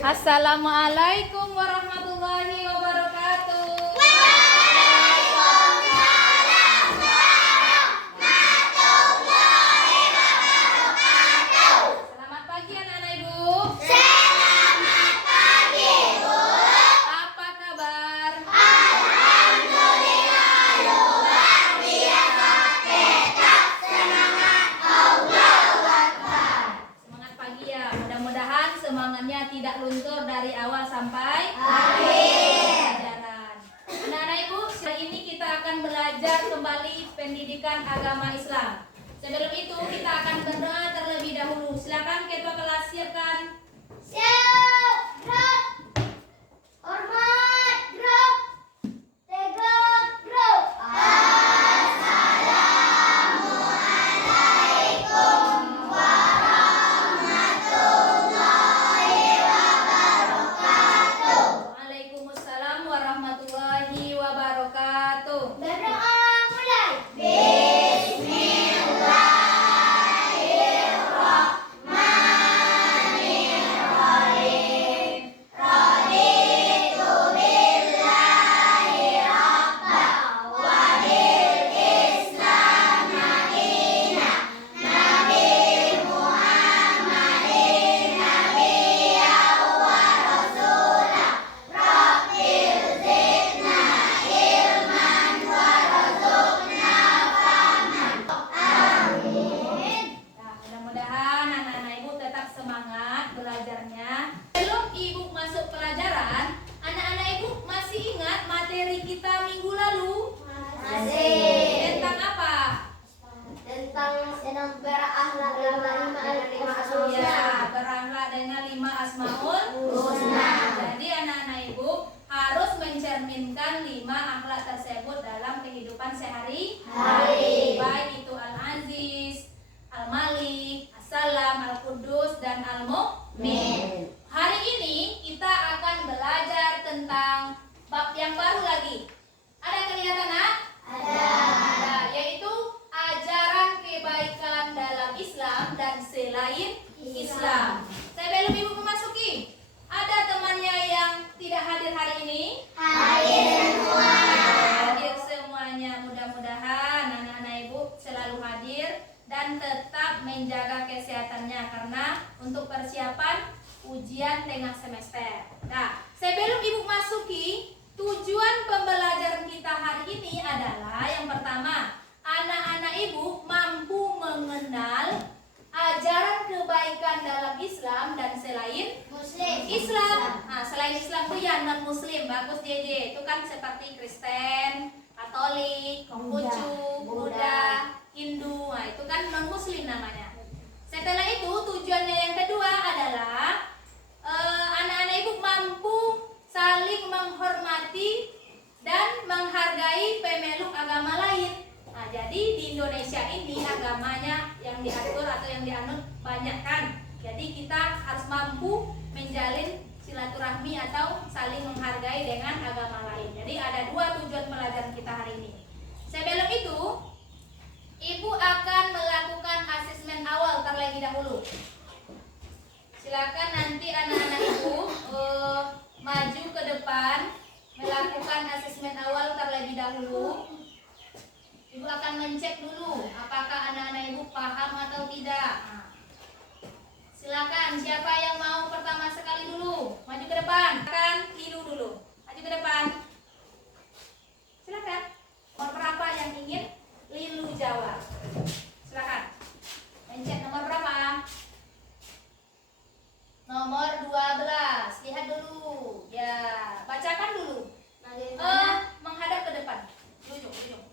Assalamualaikum warahmatullahi wabarakatuh. Selamat pagi anak-anak Ibu. Selamat pagi, Bu. Apa kabar? Alhamdulillah, luar biasa. Tetap semangat. Allahu Akbar. Semangat pagi ya. Mudah-mudahan semangatnya tidak luntur dari awal sampai Amin. pelajaran. Anak-anak Ibu, hari ini kita akan belajar kembali pendidikan agama Islam. Sebelum itu kita akan berdoa terlebih dahulu. Silakan ketua kelas siapkan. Siap, gerak. Hormat, gerak. Tegak, gerak. Assalamualaikum warahmatullahi wabarakatuh. Waalaikumsalam warahmatullahi wabarakatuh. Berdoa mulai. Bismillahirrahmanirrahim. Raditu billahi rabba wa bil Islam madinah. Nabi Muhammadin nabiyyan wa rasulah. Rabbil zidna ilman warzuqna fahman. Amin. Nah, mudah-mudahan anak-anak Ibu tetap semangat belajarnya. Sebelum Ibu masuk pelajaran, anak-anak Ibu masih ingat materi kita minggu lalu? Masih. Tentang apa? Tentang berakhlak lima asmaul Ya, berakhlak dengan 5 asmaul husna. Jadi anak-anak Ibu harus mencerminkan 5 akhlak tersebut dalam kehidupan sehari-hari. Baik itu Al-Aziz, Al-Malik, As-Salam, Al-Qudus, dan Al-Mu'min. Hari ini kita akan belajar tentang bab yang baru lagi. Ada yang kelihatan, Nak? Ada, yaitu ajaran kebaikan dalam Islam dan selain Islam. Sebelum Ibu memasuki, ada temannya yang tidak hadir hari ini? Hadir semua. Hadir semuanya. Mudah-mudahan anak-anak Ibu selalu hadir dan tetap menjaga kesehatannya karena untuk persiapan ujian tengah semester. Nah, sebelum Ibu masuki, tujuan pembelajaran kita hari ini adalah yang pertama, anak-anak Ibu mampu mengenal ajaran kebaikan dalam Islam dan selain Muslim. Islam. Nah, selain Islam itu ya non Muslim. Bagus JJ. Itu kan seperti Kristen, Katolik, Konghucu, Buddha, Hindu. Nah, itu kan non Muslim namanya. Setelah itu tujuannya yang kedua adalah anak-anak Ibu mampu saling menghormati dan menghargai pemeluk agama lain. Nah, jadi di Indonesia ini agamanya yang diatur atau yang dianut banyak kan. Jadi kita harus mampu menjalin silaturahmi atau saling menghargai dengan agama lain. Jadi ada 2 tujuan pelajaran kita hari ini. Sebelum itu, Ibu akan melakukan asesmen awal terlebih dahulu. Silakan nanti anak-anak Ibu maju ke depan melakukan asesmen awal terlebih dahulu. Ibu akan mencek dulu apakah anak-anak Ibu paham atau tidak. Nah, silakan siapa yang mau pertama sekali dulu maju ke depan. Silakan Lilu dulu maju ke depan. Silakan. Nomor berapa yang ingin Lilu jawab? Silakan. Mencet nomor berapa? Nomor 12. Lihat dulu. Ya, bacakan dulu. Menghadap ke depan. Ujung.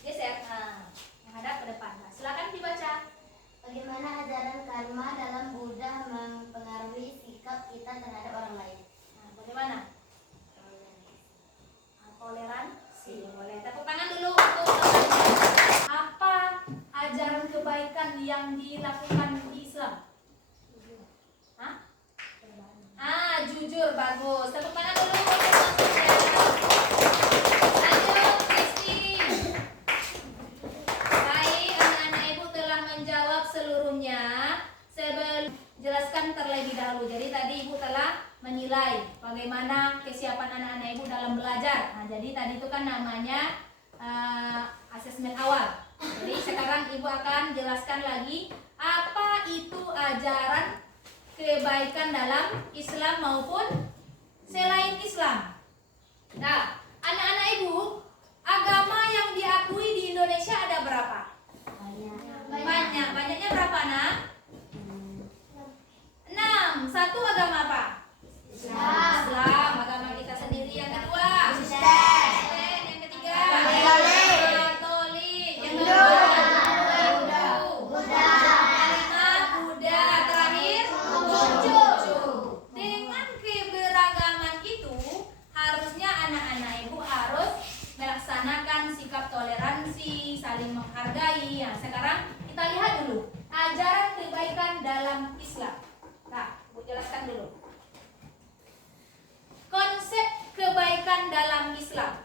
Geser. Nah, menghadap ke depan. Nah, silakan dibaca. Bagaimana ajaran karma dalam Buddha mempengaruhi sikap kita terhadap orang lain? Nah, bagaimana? kesiapan anak-anak ibu dalam belajar. Nah, jadi tadi itu kan namanya asesmen awal. Jadi sekarang ibu akan jelaskan lagi apa itu ajaran kebaikan dalam Islam maupun selain Islam. Nah, anak-anak ibu, agama yang diakui di Indonesia ada berapa? Banyak. Banyaknya berapa, nak? 6. Satu agama apa? Islam, agama kita sendiri. Yang kedua? Kristen. Yang ketiga? Katolik. Yang kedua? Hindu. Kelima, Buddha. Terakhir? Konghucu. Dengan keberagaman itu, harusnya anak-anak ibu harus melaksanakan sikap toleransi, saling menghargai. Nah, sekarang kita lihat dulu ajaran kebaikan dalam Islam. Nah, Bu jelaskan dulu. Konsep kebaikan dalam Islam.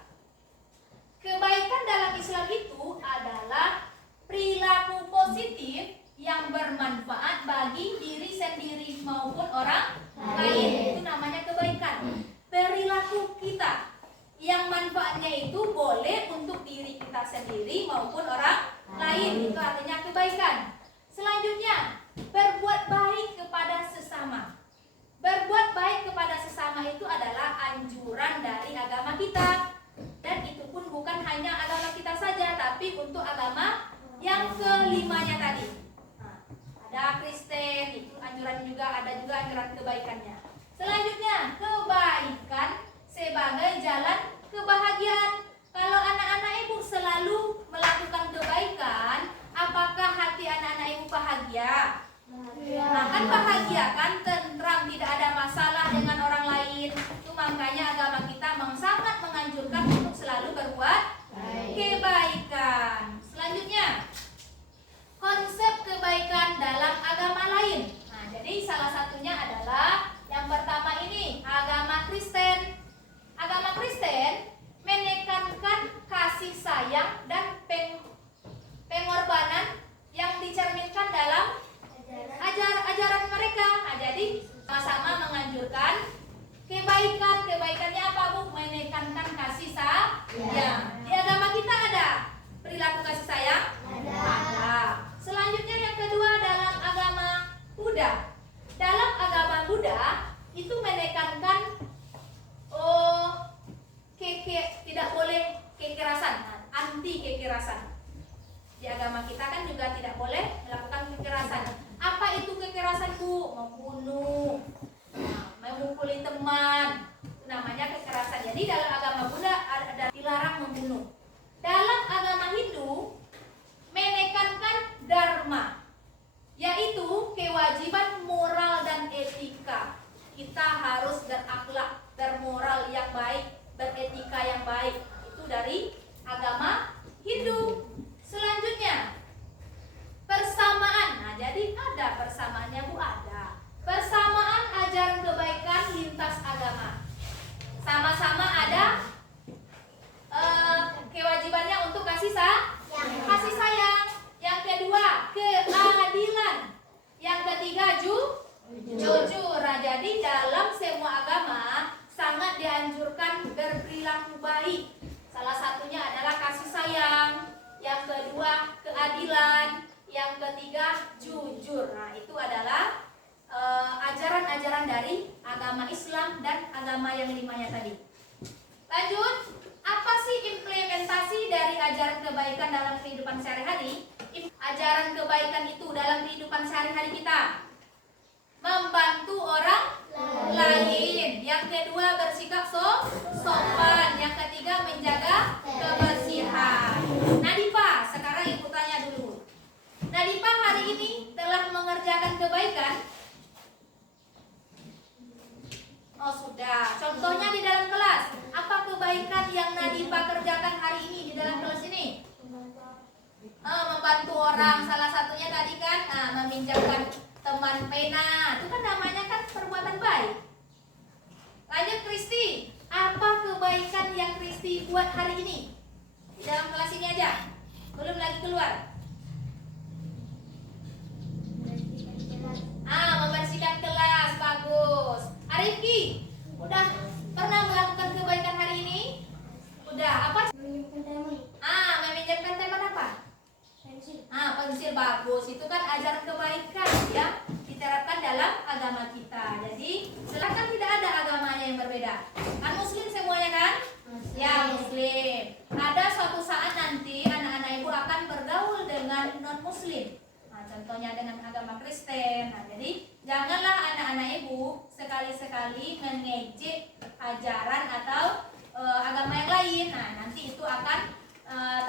Kebaikan dalam Islam itu adalah perilaku positif yang bermanfaat bagi diri sendiri maupun orang lain. Itu namanya kebaikan. Perilaku kita yang manfaatnya itu boleh untuk diri kita sendiri maupun orang lain. Itu artinya kebaikan. Selanjutnya, berbuat baik kepada sesama. Berbuat baik kepada sesama itu adalah anjuran dari agama kita. Dan itu pun bukan hanya agama kita saja, tapi untuk agama yang kelimanya tadi. Nah, ada Kristen, itu anjuran juga, ada juga anjuran kebaikannya. Selanjutnya, kebaikan sebagai jalan kebahagiaan. Kalau anak-anak ibu selalu melakukan kebaikan, apakah hati anak-anak ibu bahagia? Akan bahagia kan, tentram, tidak ada masalah dengan orang lain. Itu makanya agama kita sangat menganjurkan untuk selalu berbuat kebaikan. Selanjutnya, konsep kebaikan dalam agama lain. Nah, jadi salah satunya adalah yang pertama ini, agama Kristen. Agama Kristen menekankan kasih sayang dan pengorbanan yang dicerminkan dalam ajaran mereka. Nah, jadi sama-sama menganjurkan kebaikan. Kebaikannya apa, Bu? Menekankan kasih sayang. Di agama kita ada perilaku kasih sayang? Ada. Selanjutnya yang kedua dalam agama Buddha. Dalam agama Buddha itu menekankan tidak boleh kekerasan, anti kekerasan. Di agama kita kan juga tidak boleh melakukan kekerasan. Apa itu kekerasan, Bu? Membunuh, memukuli teman, itu namanya kekerasan. Jadi dalam agama Buddha ada dilarang membunuh. Dalam agama Hindu menekankan dharma, yaitu kewajiban moral dan etika. Kita harus berakhlak, bermoral yang baik, beretika yang baik. Itu dari agama Hindu. Selanjutnya, persamaan. Nah, jadi ada persamaannya, Bu, ada. Persamaan ajaran kebaikan lintas agama. Sama-sama ada kewajibannya untuk kasih sayang. Yang kedua, keadilan. Yang ketiga, jujur. Nah, jadi dalam semua agama sangat dianjurkan berperilaku baik. Salah satunya adalah kasih sayang. Yang kedua, keadilan. Yang ketiga, jujur. Nah, itu adalah ajaran-ajaran dari agama Islam dan agama yang limanya tadi. Lanjut, apa sih implementasi dari ajaran kebaikan dalam kehidupan sehari-hari? Ajaran kebaikan itu dalam kehidupan sehari-hari kita membantu orang lain. Yang kedua, bersikap sopan. Yang ketiga, menjaga kebersihan. Nadifa, sekarang ibu tanya dulu. Nadifa hari ini telah mengerjakan kebaikan? Oh, sudah. Contohnya di dalam kelas. Apa kebaikan yang Nadifa kerjakan hari ini di dalam kelas ini? Membantu orang. Salah satunya tadi kan meminjamkan teman pena. Itu kan namanya kan perbuatan baik. Lanjut, Kristi. Apa kebaikan yang Kristi buat hari ini? Di dalam kelas ini aja. Belum lagi keluar. Membersihkan kelas. Bagus. Arifki, udah pernah melakukan Pensil bagus itu kan ajaran kebaikan yang diterapkan dalam agama kita. Jadi silakan, tidak ada agamanya yang berbeda. Kan muslim semuanya kan? Ya, muslim. Ada suatu saat nanti anak-anak ibu akan bergaul dengan non muslim. Contohnya dengan agama Kristen. Jadi janganlah anak-anak ibu sekali-sekali mengejek ajaran atau agama yang lain. Nanti itu akan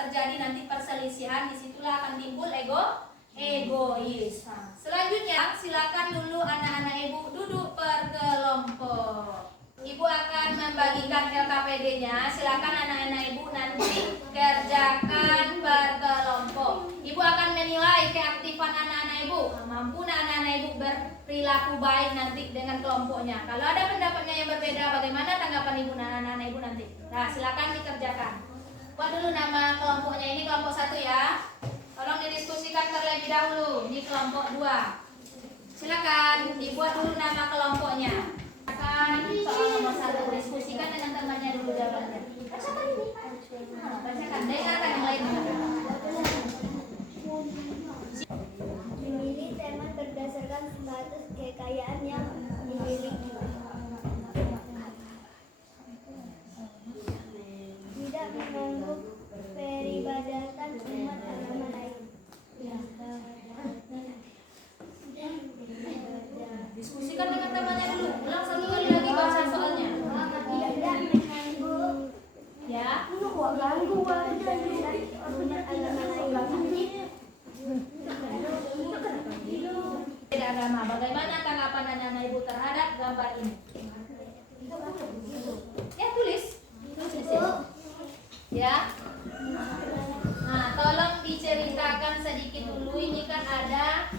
terjadi nanti perselisihan. Disitulah akan timbul egois. Selanjutnya silakan dulu anak-anak ibu duduk berkelompok. Ibu akan membagikan LKPD-nya. Silakan anak-anak ibu nanti kerjakan berkelompok. Ibu akan menilai keaktifan anak-anak ibu. Mampu anak-anak ibu berperilaku baik nanti dengan kelompoknya. Kalau ada pendapatnya yang berbeda, bagaimana tanggapan ibu dan anak-anak ibu nanti? Silakan dikerjakan. Buat dulu nama kelompoknya. Ini kelompok 1 ya. Tolong didiskusikan terlebih dahulu. Ini kelompok 2. Silakan dibuat dulu nama kelompoknya. Soal nomor 1 diskusikan dengan temannya dulu jawabannya. Bacakan ini. Bacakan. Dengarkan yang lain. Memilih teman berdasarkan status kekayaan yang dimiliki. Tidak mengganggu peribadatan umat agama lain. Diskusikan dengan temannya dulu. Ulang 1 kali lagi baca soalnya. Tidak mengganggu Ya. ganggu warga umat agama lain. Beda agama. Bagaimana tanggapan anak-anak ibu terhadap gambar ini? Ya, tulis. Ya. Tolong diceritakan sedikit dulu. Ini kan ada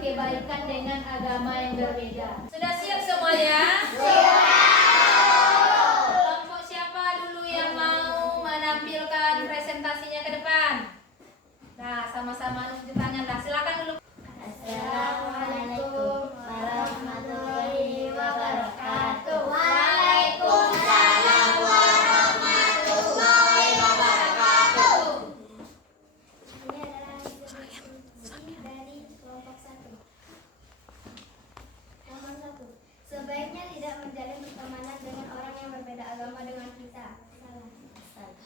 kebaikan dengan agama yang berbeda. Sudah siap semuanya? Kelompok siapa dulu yang mau menampilkan presentasinya ke depan? Sama-sama nunjuk tangan. Silakan dulu. Assalamualaikum warahmatullahi wabarakatuh. Waalaikumsalam warahmatullahi wabarakatuh. Ini adalah diskusi dari kelompok 1. Nomor 1. Sebaiknya tidak menjalin pertemanan dengan orang yang berbeda agama dengan kita. Salah.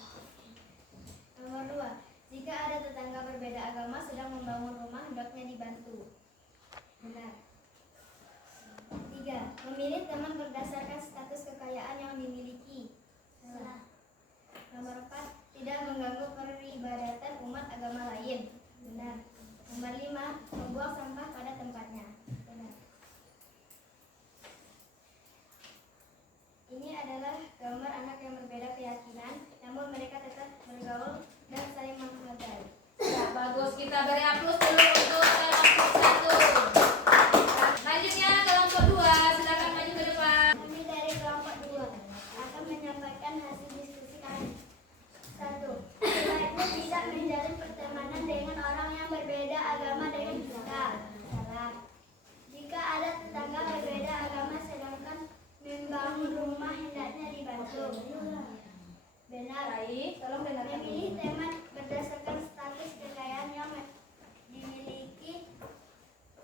Nomor 2. Jika ada tetangga berbeda agama sedang membangun rumah, hendaknya dibantu. Benar. 3. Memilih teman berdasarkan status kekayaan yang dimiliki. Salah. Nomor 4. Tidak mengganggu peribadatan umat agama lain. Benar. Nomor 5. Membuang sampah pada tempatnya. Benar. Ini adalah gambar anak yang berbeda keyakinan, namun mereka tetap bergaul dan saling menghargai. Ya, bagus. Kita beri aplaus dulu untuk kelompok 1. Lanjutnya kelompok 2. Silakan maju ke depan. Kami dari kelompok 2 akan menyampaikan hasil diskusi kami. 1. Sebaiknya tidak menjalin pertemanan dengan orang yang berbeda agama dengan kita. Salah. Jika ada tetangga berbeda agama sedangkan membangun rumah, hendaknya dibantu. Benar. Baik, tolong dengarkan. Memilih teman berdasarkan status kekayaan yang dimiliki.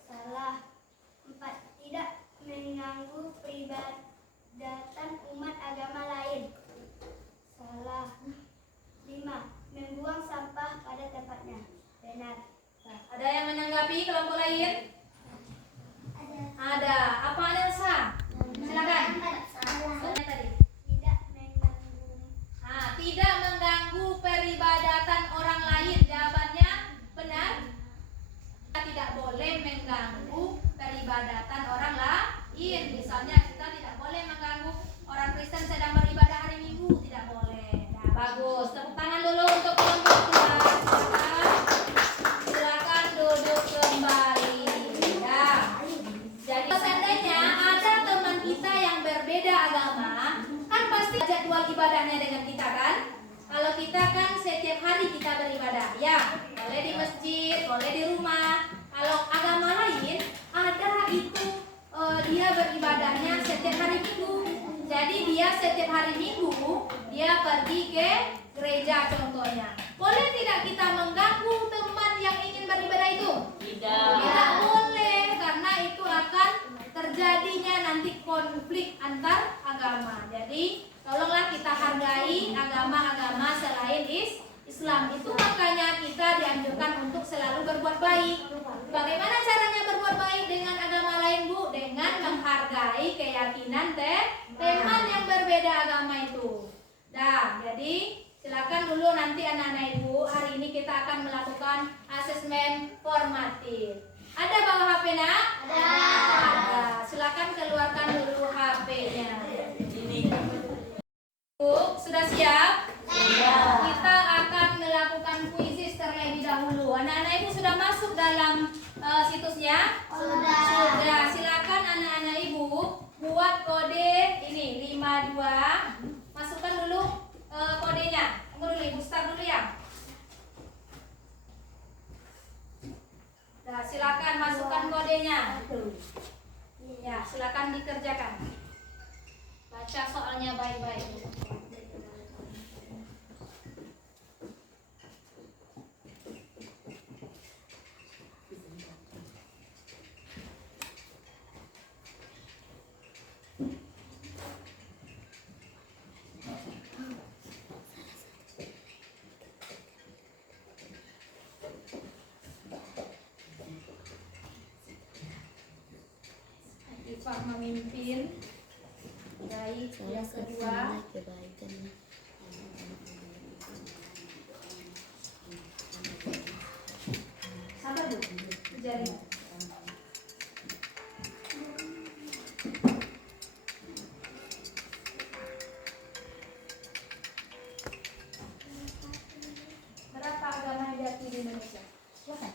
Salah. 4. Tidak mengganggu peribadatan umat agama lain. Salah. 5. Membuang sampah pada tempatnya. Benar. Ada yang menanggapi kelompok lain? Ada. Apa Anelsa? Silakan. Soalnya tadi. Tidak mengganggu. Tidak mengganggu peribadatan orang lain. Jawabannya benar. Tidak boleh mengganggu peribadatan orang lain. Misalnya kita tidak boleh mengganggu orang Kristen sedang beribadah hari Minggu. Tidak boleh. Bagus. Tepuk tangan dulu untuk kelompok 2. Silakan duduk kembali. Ya. Jadi seandainya ada teman kita yang berbeda agama, kan pasti jadwal ibadahnya dengan kita kan? Kalau kita kan setiap hari kita beribadah, ya boleh di masjid, boleh di rumah. Kalau agama lain ada itu dia beribadahnya setiap hari Minggu. Jadi dia setiap hari Minggu dia pergi ke gereja contohnya. Boleh tidak kita mengganggu teman agama. Jadi tolonglah kita hargai agama-agama selain Islam. Itu makanya kita dianjurkan untuk selalu berbuat baik. Bagaimana caranya berbuat baik dengan agama lain, Bu? Dengan menghargai keyakinan teman yang berbeda agama itu. Nah, jadi silakan dulu nanti anak-anak Ibu, hari ini kita akan melakukan asesmen formatif. Ada bawa HP nak? Ada. Silakan keluarkan dulu HP-nya. Bu, sudah siap? Kita akan melakukan kuisis terlebih dahulu. Anak-anak Ibu sudah masuk dalam situsnya? Sudah. Silakan anak-anak Ibu buat kode ini 52. Masukkan dulu kodenya. Tunggu dulu Ibu, start dulu ya. Nah, silakan masukkan kodenya. Ya, silakan dikerjakan. Baca soalnya baik-baik. Ifah memimpin. Baik, yang kedua. Sabar Bu, jari. Berapa agama yang diakui di Indonesia? Silakan.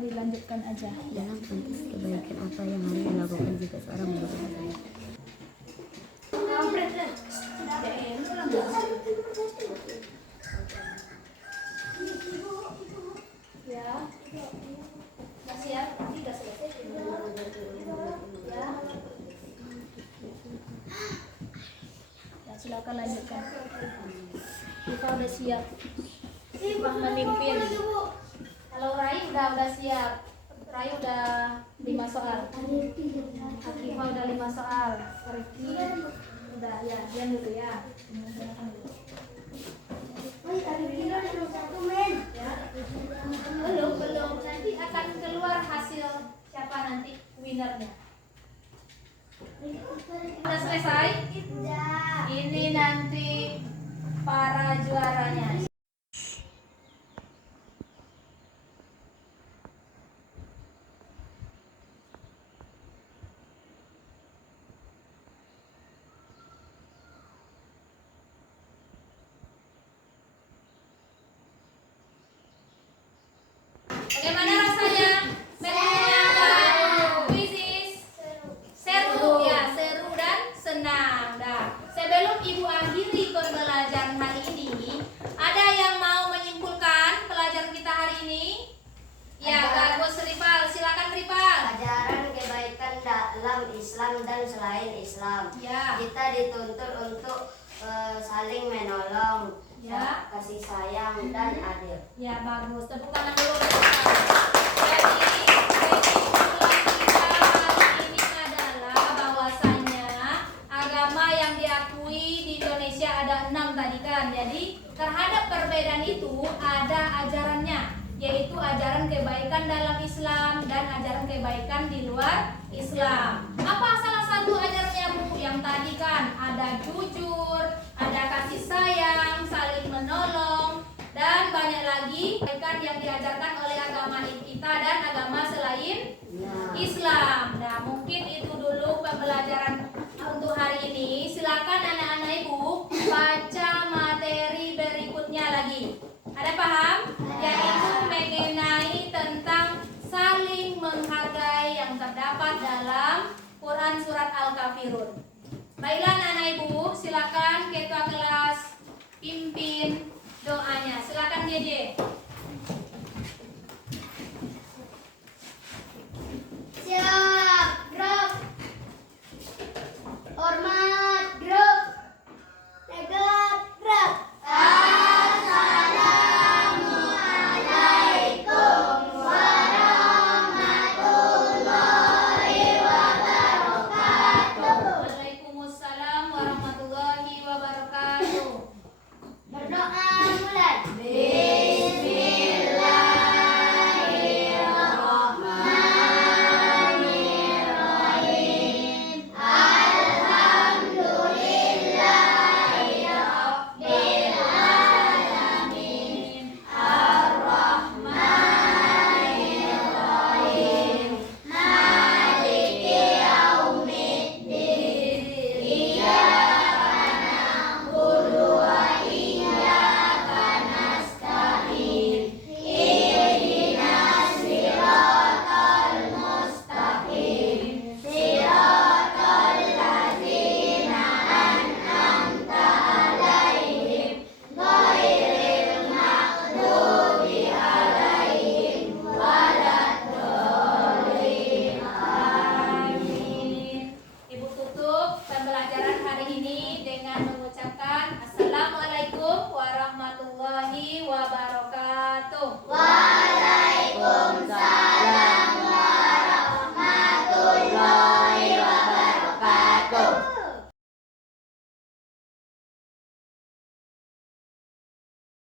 Dilanjutkan aja. Dalam konteks kebaikan apa yang harus dilakukan jika seorang berbuat baik? Ya, sudah siap? Sudah selesai. Ya. Ya, silakan lanjutkan. Kita udah siap. Ifah memimpin. Kalau Rai udah siap. Rai udah 5 soal. Akifah udah 5 soal. Riki udah ya, diam dulu ya. Belum. Nanti akan keluar hasil siapa nanti winnernya. Udah selesai? Ini nanti para juaranya. Bagaimana rasanya? Kuisis? Seru ya, seru dan senang. Nah, sebelum Ibu akhiri pembelajaran hari ini, ada yang mau menyimpulkan pelajaran kita hari ini? Ya, bagus Rifal. Silakan Rifal. Ajaran kebaikan dalam Islam dan selain Islam. Ya. Kita dituntut untuk saling menolong, Ya. kasih sayang dan adil. Ya, bagus. Tepuk tangan dulu. Jadi pembelajaran kita hari ini adalah bahwasanya agama yang diakui di Indonesia ada 6 tadi kan. Jadi terhadap perbedaan itu ada ajarannya, yaitu ajaran kebaikan dalam Islam dan ajaran kebaikan di luar Islam. Apa salah satu ajarannya Bu? Yang tadi kan ada jujur, ada kasih sayang, saling menolong, dan banyak lagi kebaikan yang diajarkan oleh agama kita dan agama selain Islam. Nah, mungkin itu dulu pembelajaran untuk hari ini. Silakan anak-anak Ibu baca materi berikutnya lagi. Ada paham? Yaitu mengenai tentang saling menghargai yang terdapat dalam Quran Surat Al-Kafirun. Baiklah anak-anak Ibu, silakan ketua kelas pimpin doanya. Silakan JJ.